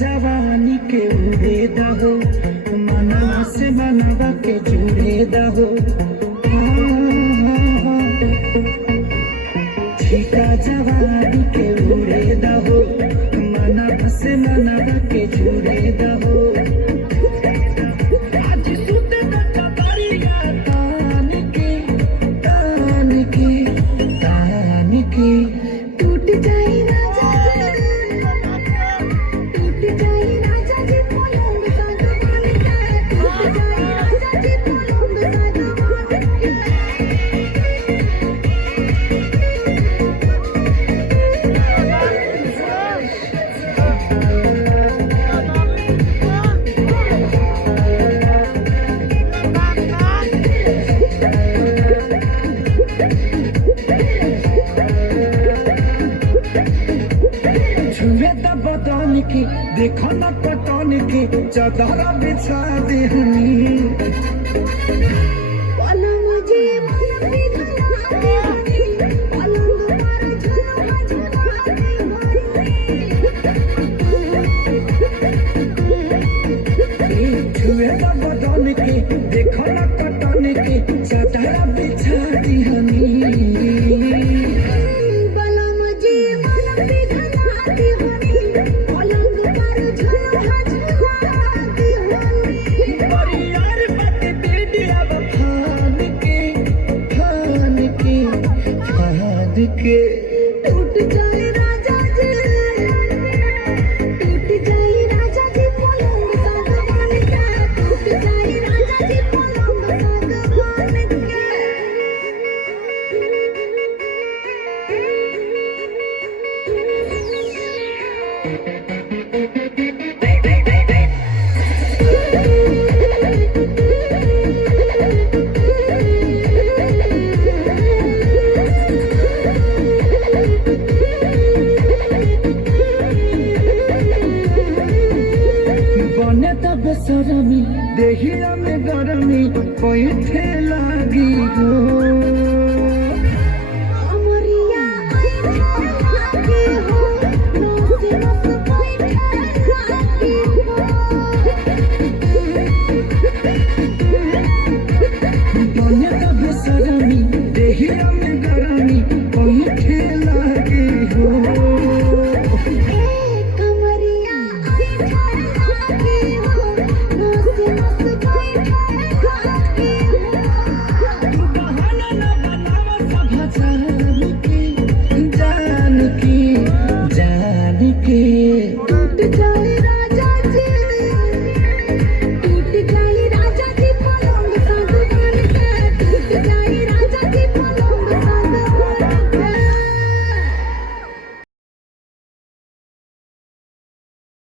जवानी के उड़े दहो मनवा से मनवा के जुड़े दहो ठीका जवानी के उड़े दहो मनवा से मनवा के जुड़े दहो आज सुते दरिया तान के टूट जाए राजा जी, टूट जाए राजा जी पलंग सा जवान के, टूट जाए राजा जी पलंग सा जवान के। छुए द बदन की देखो न पटन की चादर बिछा दे हमी पलंग जी मन पिघला दे हनी, पलंग पर झुलवा झुला दे हनी। छुए द बदन की देखो न पटन की चादर बिछा दे हमी पलंग जी मन पिघला दे हनी, पलंग पर झुलवा झुला दे हनी। यार बात बेडिया फान के टूट जाए राजा जी, टूट जाए राजा जी पलंग सा जवान के, टूट जाए राजा जी पलंग सा जवान के। बने तब सरमी देहिया में गरमी पैठे लागी हो